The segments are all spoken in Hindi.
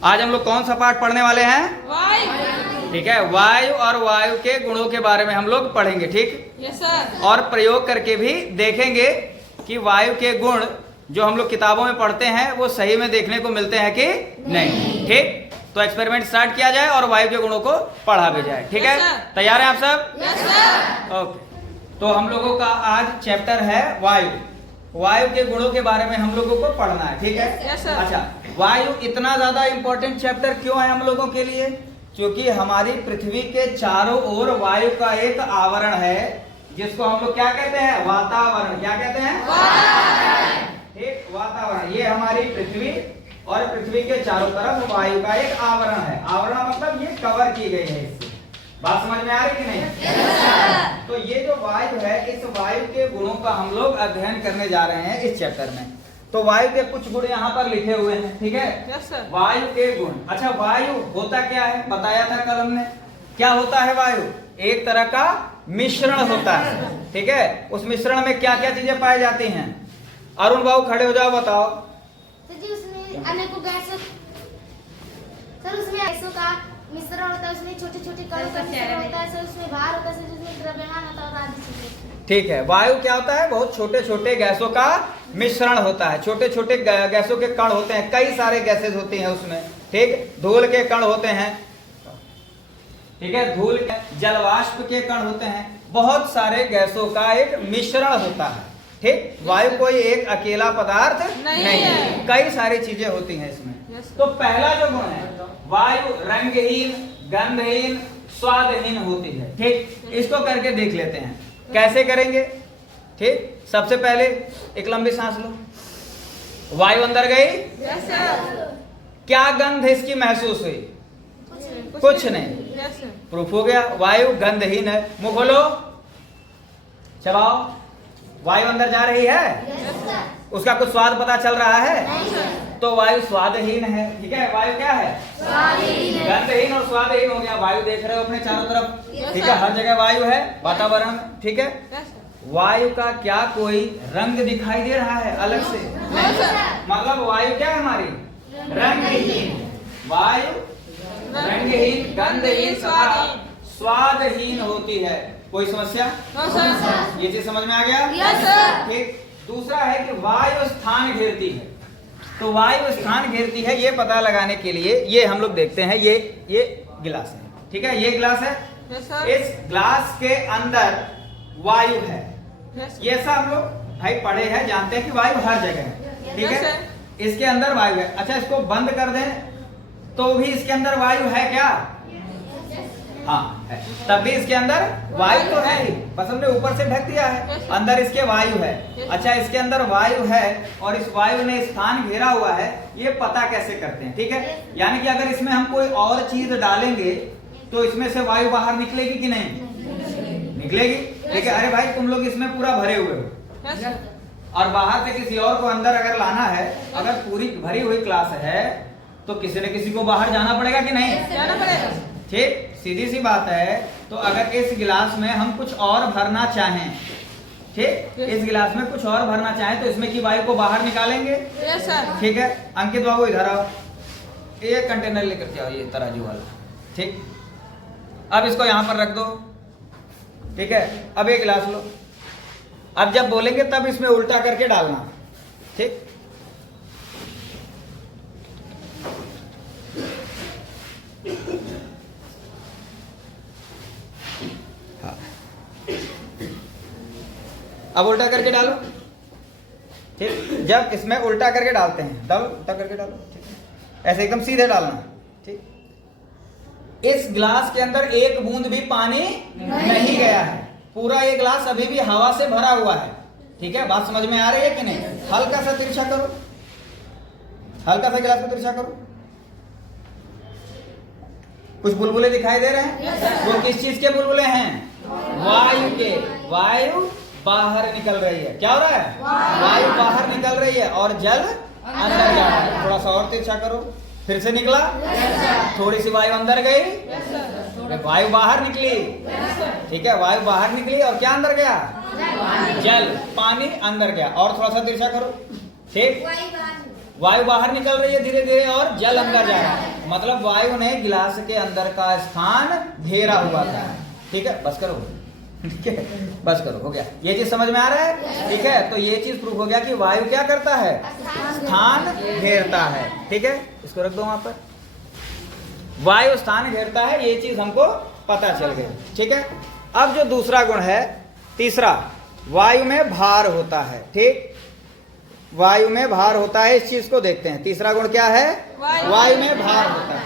आज हम लोग कौन सा पाठ पढ़ने वाले हैं? वायु। ठीक है, वायु और वायु के गुणों के बारे में हम लोग पढ़ेंगे। ठीक, यस सर। और प्रयोग करके भी देखेंगे कि वायु के गुण जो हम लोग किताबों में पढ़ते हैं वो सही में देखने को मिलते हैं कि नहीं। ठीक, तो एक्सपेरिमेंट स्टार्ट किया जाए और वायु के गुणों को पढ़ा भी जाए। ठीक है, तैयार हैं आप सब? Yes sir. ओके, तो हम लोगों का आज चैप्टर है वायु। वायु के गुणों के बारे में हम लोगों को पढ़ना है। ठीक है, यस सर। अच्छा, वायु इतना ज्यादा इंपॉर्टेंट चैप्टर क्यों है हम लोगों के लिए? क्योंकि हमारी पृथ्वी के चारों ओर वायु का एक आवरण है जिसको हम लोग क्या कहते हैं? वातावरण। क्या कहते हैं? वातावरण। ठीक, वातावरण, ये हमारी पृथ्वी और पृथ्वी के चारों तरफ वायु का एक आवरण है। आवरण मतलब ये कवर की गई है इससे। बात समझ में आ रही कि नहीं? yes, तो ये जो वायु है, इस वायु के गुणों का हम लोग अध्ययन करने जा रहे हैं इस चैप्टर में। तो वायु के कुछ गुण यहाँ पर लिखे हुए हैं। ठीक है, यस सर। वायु के गुण। अच्छा, वायु होता क्या है? बताया था कल हमने। क्या होता है वायु? एक तरह का मिश्रण होता है। ठीक है, उस मिश्रण में क्या क्या चीजें पाई जाती हैं? अरुण बाबू खड़े हो जाओ, बताओ। सर जी, उसमें अनेकों गैसों, सर उसमें गैसों का मिश्रण होता है, उसमें छोटे छोटे कणों का मिश्रण होता है, सर उसमें भार होता है, सर जिसमें द्रव्यमान होता है और आदि चीजें। ठीक है, वायु क्या होता है? बहुत छोटे छोटे गैसों का मिश्रण होता है। छोटे छोटे गैसों के कण होते हैं, कई सारे गैसेज होती हैं उसमें। ठीक, धूल के कण होते हैं। ठीक है, धूल के, जलवाष्प के कण होते हैं। बहुत सारे गैसों का एक मिश्रण होता है। ठीक, वायु कोई एक अकेला पदार्थ नहीं है, कई सारी चीजें होती हैं इसमें। तो पहला जो गुण है, वायु रंगहीन, गंधहीन, स्वादहीन होती है। ठीक, इसको करके देख लेते हैं कैसे करेंगे। ठीक, सबसे पहले एक लंबी सांस लो। वायु अंदर गई, यस सर। क्या गंध इसकी महसूस हुई? कुछ नहीं। Yes sir. प्रूफ हो गया, वायु गंधहीन है। मुंह खोलो, चलाओ। वायु अंदर जा रही है, यस सर। उसका कुछ स्वाद पता चल रहा है? नहीं सर। तो वायु स्वादहीन है। ठीक है, वायु क्या है? स्वादहीन है। गंधहीन और स्वादहीन हो गया। वायु देख रहे हो अपने चारों तरफ। Yes, ठीक है, sir. हर जगह वायु है वातावरण में। ठीक है, यस सर। वायु का क्या कोई रंग दिखाई दे रहा है अलग से? नहीं सर। मतलब वायु क्या है हमारी? रंगहीन। वायु रंगहीन, गंधहीन तथा स्वादहीन होती है। कोई समस्या? No sir. ये चीज समझ में आ गया? Yes sir. ठीक, दूसरा है कि वायु स्थान घेरती है। तो वायु स्थान घेरती है, ये पता लगाने के लिए ये हम लोग देखते हैं। ये गिलास है। ठीक है, ये गिलास है। Yes sir. इस ग्लास के अंदर वायु है। यस ये सब हम लोग भाई पढ़े हैं, जानते हैं कि वायु हर जगह है। ठीक Yes, है, sir. इसके अंदर वायु है। अच्छा, इसको बंद कर दें तो भी इसके अंदर वायु है क्या? हाँ है, तब भी इसके अंदर वायु तो है ही, बस हमने ऊपर से ढक दिया है। Yes, sir. अंदर इसके वायु है। Yes, अच्छा, इसके अंदर वायु है और इस वायु ने स्थान घेरा हुआ है, ये पता कैसे करते हैं? ठीक है, यानी कि अगर इसमें हम कोई और चीज डालेंगे तो इसमें से वायु बाहर निकलेगी कि नहीं? निकलेगी। ठीक है, अरे भाई तुम लोग इसमें पूरा भरे हुए हो यस सर। और बाहर से किसी और को अंदर अगर लाना है, अगर पूरी भरी हुई क्लास है तो किसी न किसी को बाहर जाना पड़ेगा कि नहीं? जाना पड़ेगा। ठीक, सीधी सी बात है। तो अगर इस गिलास में हम कुछ और भरना चाहें, ठीक, इस गिलास में कुछ और भरना चाहें तो इसमें की वायु को बाहर निकालेंगे। Yes sir. ठीक है, अंकित बाबू इधर आओ, एक कंटेनर लेकर के आओ, ये तराजू वाला। ठीक, अब इसको यहाँ पर रख दो। ठीक है, अब एक गिलास लो। अब जब बोलेंगे तब इसमें उल्टा करके डालना। ठीक, हाँ, अब उल्टा करके डालो। ठीक, जब इसमें उल्टा करके डालते हैं, डालो, उल्टा करके डालो। ठीक, ऐसे एकदम सीधे डालना। ठीक, इस ग्लास के अंदर एक बूंद भी पानी नहीं गया है। पूरा ये ग्लास अभी भी हवा से भरा हुआ है। ठीक है, बात समझ में आ रही है कि नहीं? हल्का सा तिरछा करो, हल्का सा गिलास को तिरछा करो। कुछ बुलबुले दिखाई दे रहे हैं? वो किस चीज के बुलबुले हैं? वायु के। वायु बाहर निकल रही है। क्या हो रहा है? वायु बाहर निकल रही है और जल अंदर जा रहा है। थोड़ा सा और तिरछा करो, फिर से निकला। थोड़ी सी वायु अंदर गई, वायु बाहर निकली। ठीक है, वायु बाहर निकली और क्या अंदर गया? जल, पानी अंदर गया। और थोड़ा सा तिरछा करो। ठीक, वायु बाहर निकल रही है धीरे धीरे और जल अंदर जा रहा है, मतलब वायु ने गिलास के अंदर का स्थान घेरा हुआ था। ठीक है, बस करो, ठीक है, बस करो, हो गया। ये चीज समझ में आ रहा है? ठीक है, तो ये चीज प्रूफ हो गया कि वायु क्या करता है, स्थान घेरता है। ठीक है, इसको रख दो वहां पर, वायु स्थान घेरता है, ये चीज हमको पता चल गई। ठीक है, अब जो दूसरा गुण है, तीसरा, वायु में भार होता है। ठीक, वायु में भार होता है, इस चीज को देखते हैं। तीसरा गुण क्या है, वायु में भार होता है,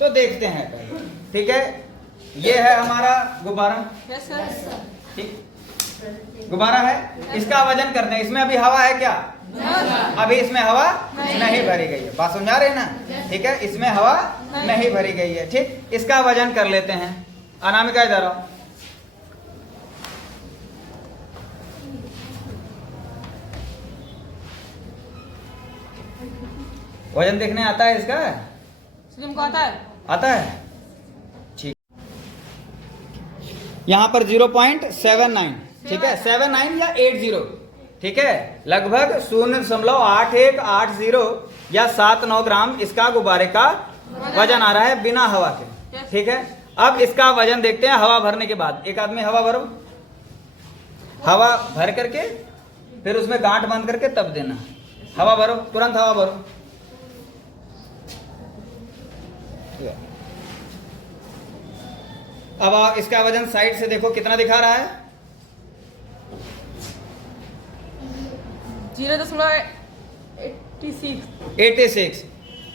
तो देखते हैं पहले। ठीक है, ये है हमारा गुब्बारा। Yes sir. ठीक, गुब्बारा है, इसका वजन करते हैं। इसमें अभी हवा है क्या, अभी इसमें हवा नहीं भरी गई है, बात समझा रहे ना? ठीक है, इसमें हवा नहीं भरी गई है। ठीक, इसका वजन कर लेते हैं। अनामिका इधर आओ। वजन देखने आता है इसका? तुमको आता है? आता है। ठीक, यहां पर 0.79, ठीक है, 79 या 80, ठीक है, लगभग 0.8180 या 7-9 ग्राम इसका गुब्बारे का वजन आ रहा है बिना हवा के। ठीक है, अब इसका वजन देखते हैं हवा भरने के बाद। एक आदमी हवा भरो, हवा भर करके फिर उसमें गांठ बांध करके तब देना। हवा भरो, तुरंत हवा भरो। अब आप इसका वजन साइड से देखो कितना दिखा रहा है, 0.86।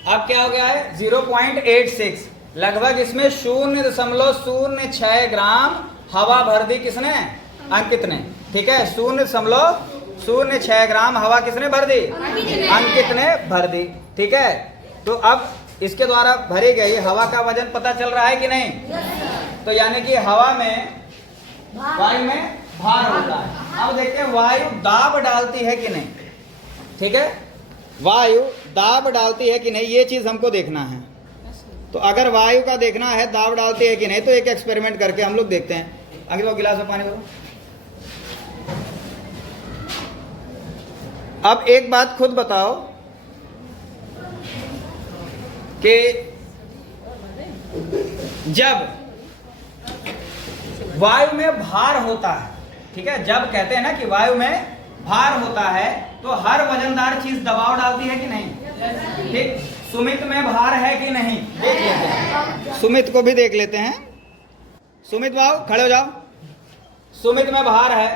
अब क्या हो गया है 0.86, लगभग इसमें 0.06 ग्राम हवा भर दी किसने, अंकित ने। ठीक है, 0.06 ग्राम हवा किसने भर दी, अंकित ने भर दी। ठीक है, तो अब इसके द्वारा भरी गई हवा का वजन पता चल रहा है कि नहीं? तो यानी कि हवा में, वायु में भार होता है। अब देखते हैं वायु दाब डालती है कि नहीं। ठीक है, वायु दाब डालती है कि नहीं, ये चीज हमको देखना है। तो अगर वायु का देखना है दाब डालती है कि नहीं, तो एक एक्सपेरिमेंट करके हम लोग देखते हैं। आगे वो गिलास में पानी भरो। अब एक बात खुद बताओ कि जब वायु में भार होता है, ठीक है, जब कहते हैं ना कि वायु में भार होता है, तो हर वजनदार चीज दबाव डालती है कि नहीं? ठीक, सुमित में भार है कि नहीं, देख लेते हैं। सुमित को भी देख लेते हैं। सुमित बाबू खड़े हो जाओ। सुमित में भार है।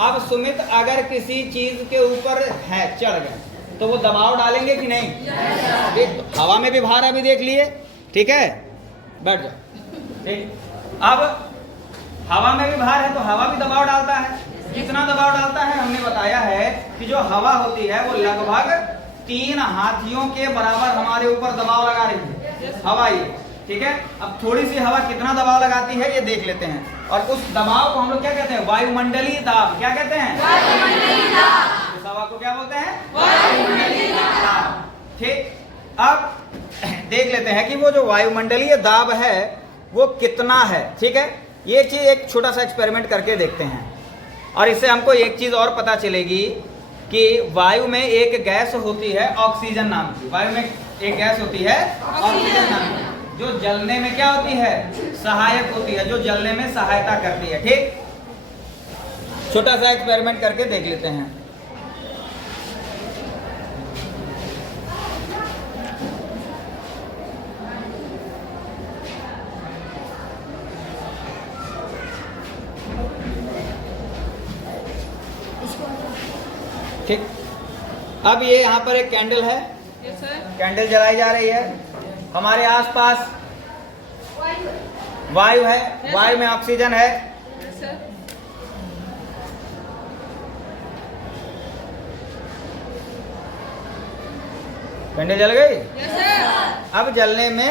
अब सुमित अगर किसी चीज के ऊपर है, चढ़ गए, तो वो दबाव डालेंगे कि नहीं? तो हवा में भी भार अभी देख लिए। ठीक है, बैठ जाओ। ठीक, अब हवा में भी भार है, तो हवा भी दबाव डालता है। कितना दबाव डालता है? हमने बताया है कि जो हवा होती है वो लगभग 3 हाथियों के बराबर हमारे ऊपर दबाव लगा रही है हवा ये। ठीक है, अब थोड़ी सी हवा कितना दबाव लगाती है ये देख लेते हैं, और उस दबाव को हम लोग क्या कहते हैं? वायुमंडलीय दाब। क्या कहते हैं? वायुमंडलीय दाब। उस हवा को क्या बोलते हैं? वायुमंडलीय दाब। ठीक, अब देख लेते हैं कि वो जो वायुमंडलीय दाब है वो कितना है। ठीक है, ये चीज एक छोटा सा एक्सपेरिमेंट करके देखते हैं, और इससे हमको एक चीज और पता चलेगी कि वायु में एक गैस होती है ऑक्सीजन नाम की। वायु में एक गैस होती है ऑक्सीजन नाम की, जो जलने में क्या होती है? सहायक होती है, जो जलने में सहायता करती है। ठीक, छोटा सा एक्सपेरिमेंट करके देख लेते हैं। ठीक, अब ये यहाँ पर एक कैंडल है, यस सर। कैंडल जलाई जा रही है। हमारे आसपास वायु है, वायु में ऑक्सीजन है। Yes sir. कैंडल जल गई। Yes sir. अब जलने में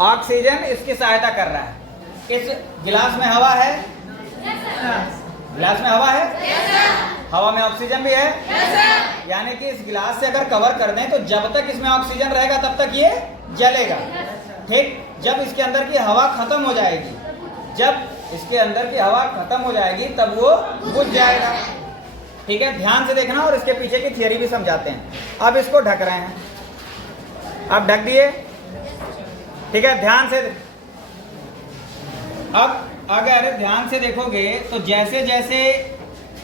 ऑक्सीजन इसकी सहायता कर रहा है। इस गिलास में हवा है, गिलास में हवा है, हवा में ऑक्सीजन भी है। यानी कि इस गिलास से अगर कवर कर दें तो जब तक इसमें ऑक्सीजन रहेगा तब तक ये जलेगा। ठीक, जब इसके अंदर की हवा खत्म हो जाएगी, जब इसके अंदर की हवा खत्म हो जाएगी तब वो बुझ जाएगा। ठीक है, ध्यान से देखना और इसके पीछे की थियरी भी समझाते हैं। अब इसको ढक रहे हैं, अब ढक दिए, ठीक है, ध्यान से। अब अगर ध्यान से देखोगे तो जैसे जैसे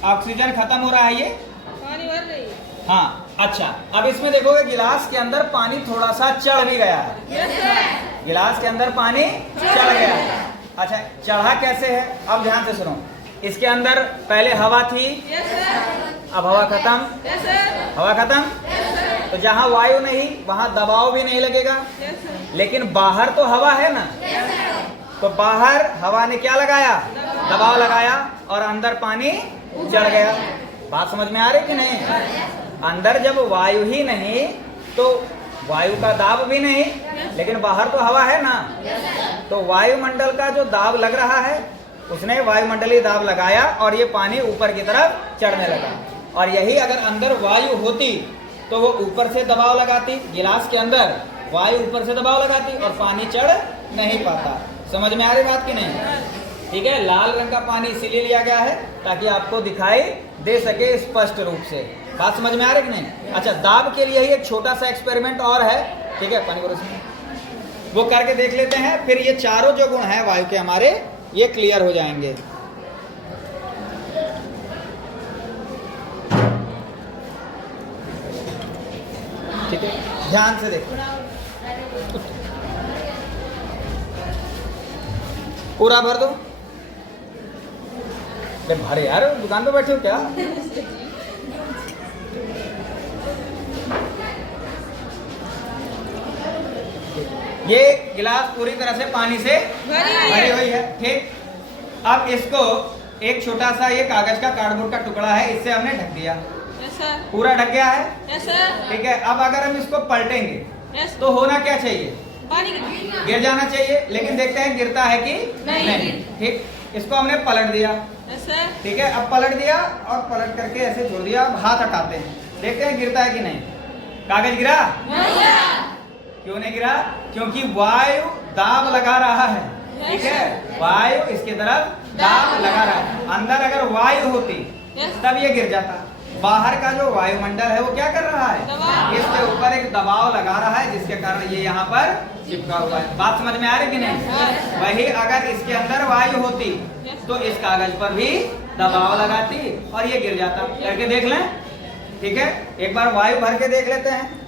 ऑक्सीजन खत्म हो रहा है ये पानी भर रही है। हाँ, अच्छा, अब इसमें देखोगे गिलास के अंदर पानी थोड़ा सा चढ़ भी गया है। Yes sir. गिलास के अंदर पानी चढ़ गया है। अच्छा, चढ़ा कैसे है? अब ध्यान से सुनो, इसके अंदर पहले हवा थी, यस सर। अब हवा खत्म, यस सर। हवा खत्म, यस सर। तो जहाँ वायु नहीं वहाँ दबाव भी नहीं लगेगा। Yes sir. लेकिन बाहर तो हवा है ना, यस सर। तो बाहर हवा ने क्या लगाया? दबाव लगाया, और अंदर पानी चढ़ गया। बात समझ में आ रही कि नहीं? अंदर जब वायु ही नहीं तो वायु का दाब भी नहीं, लेकिन बाहर तो हवा है ना, तो वायुमंडल का जो दाब लग रहा है उसने वायुमंडलीय दाब लगाया और ये पानी ऊपर की तरफ चढ़ने लगा। और यही अगर अंदर वायु होती तो वो ऊपर से दबाव लगाती, गिलास के अंदर वायु ऊपर से दबाव लगाती और पानी चढ़ नहीं पाता। समझ में आ रही बात की नहीं? ठीक है, लाल रंग का पानी इसीलिए लिया गया है ताकि आपको दिखाई दे सके स्पष्ट रूप से। बात समझ में आ रही कि नहीं? अच्छा, दाब के लिए ही एक छोटा सा एक्सपेरिमेंट और है, ठीक है, पानी भरो इसमें, वो करके देख लेते हैं, फिर ये चारों जो गुण हैं वायु के हमारे ये क्लियर हो जाएंगे। ठीक है, ध्यान से देखो, पूरा भर दो। अरे भरे यार, दुकान पे बैठे हो क्या? ये गिलास पूरी तरह से पानी से भरी हुई है। ठीक, अब इसको एक छोटा सा ये कागज का कार्डबोर्ड का टुकड़ा है, इससे हमने ढक दिया। Yes sir. पूरा ढक गया है। Yes sir. ठीक है, अब अगर हम इसको पलटेंगे यस। तो होना क्या चाहिए? पानी गिर जाना चाहिए, लेकिन देखते हैं गिरता है कि नहीं। ठीक, इसको हमने पलट दिया। Yes sir. ठीक है, अब पलट दिया और पलट करके ऐसे छोड़ दिया। अब हाथ हटाते हैं, देखते हैं गिरता है कि नहीं। कागज गिरा? क्यों नहीं गिरा? क्योंकि वायु दाब लगा रहा है। ठीक है, वायु इसके तरफ दाब लगा रहा है। अंदर अगर वायु होती तब ये गिर जाता। बाहर का जो वायुमंडल है वो क्या कर रहा है? इसके ऊपर एक दबाव लगा रहा है, जिसके कारण ये यहाँ पर चिपका हुआ है। बात समझ में आ रही कि नहीं? वही अगर इसके अंदर वायु होती तो इस कागज पर भी दबाव लगाती और ये गिर जाता। करके देख लें। ठीक है, एक बार वायु भर के देख लेते हैं।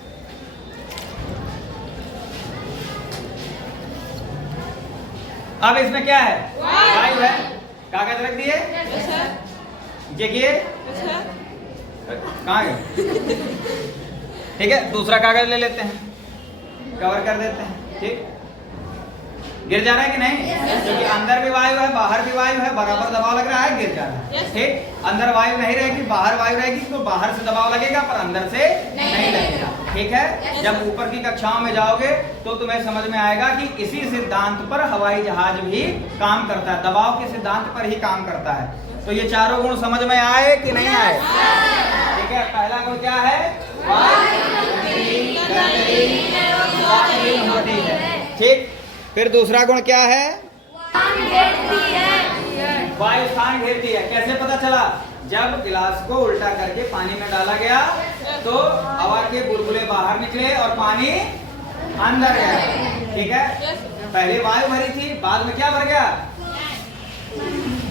अब इसमें क्या है? वायु है। कागज रख दिए, देखिए कहाँ गए? ठीक है, दूसरा कागज ले लेते हैं, कवर कर देते हैं। ठीक, गिर जा रहा है कि नहीं? क्योंकि अंदर भी वायु है बाहर भी वायु है, बराबर दबाव लग रहा है, गिर जा रहा है। ठीक, अंदर वायु नहीं रहेगी, बाहर वायु रहेगी, तो बाहर से दबाव लगेगा पर अंदर से नहीं लगेगा। ठीक है, जब ऊपर की कक्षाओं में जाओगे तो तुम्हें समझ में आएगा कि इसी सिद्धांत पर हवाई जहाज भी काम करता है, दबाव के सिद्धांत पर ही काम करता है। तो ये चारों गुण समझ में आए कि नहीं आए? ठीक है, पहला गुण क्या है? ठीक, फिर दूसरा गुण क्या है? वायु स्थान घेरती है। कैसे पता चला? जब गिलास को उल्टा करके पानी में डाला गया तो हवा के बुलबुले बाहर निकले और पानी अंदर गया। ठीक है, पहले वायु भरी थी, बाद में क्या भर गया?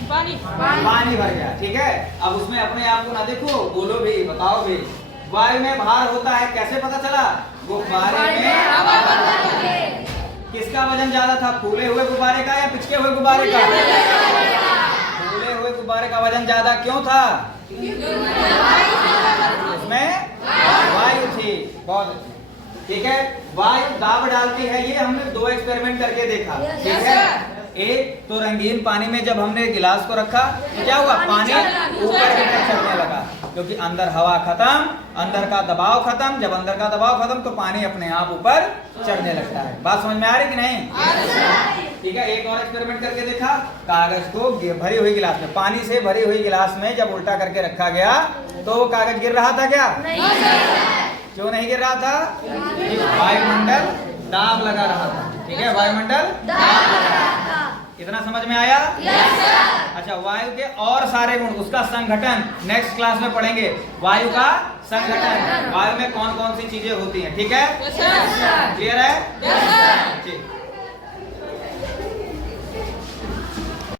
पानी भर गया। ठीक है, अब उसमें अपने आप को ना देखो, बोलो भी, बताओ भी। वायु में भार होता है, कैसे पता चला? गुब्बारे में किसका वजन ज्यादा था? फूले हुए गुब्बारे का या पिचके हुए गुब्बारे का? फूले हुए गुब्बारे का वजन ज्यादा क्यों था? उसमें वायु थी। बहुत अच्छी। ठीक है, वायु दाब डालती है। ये हमने 2 एक्सपेरिमेंट करके देखा। ठीक है, एक तो रंगीन पानी में जब हमने गिलास को रखा तो क्या हुआ? पानी ऊपर की तरफ चढ़ने लगा, क्योंकि अंदर हवा खत्म, अंदर का दबाव खत्म। जब अंदर का दबाव खत्म तो पानी अपने आप ऊपर चढ़ने लगता है। बात समझ में आ रही कि नहीं? ठीक है, एक और एक्सपेरिमेंट करके देखा। कागज को भरी हुई गिलास में, पानी से भरी हुई गिलास में जब उल्टा करके रखा गया तो वो कागज गिर रहा था क्या? क्यों नहीं गिर रहा था? वायुमंडल दाब लगा रहा था। ठीक है, वायुमंडल दाब लगा रहा था। इतना समझ में आया? Yes sir. अच्छा, वायु के और सारे गुण, उसका संगठन नेक्स्ट क्लास में पढ़ेंगे। वायु का संगठन, वायु में कौन कौन सी चीजें होती हैं, ठीक है? Yes sir. क्लियर है? Yes sir.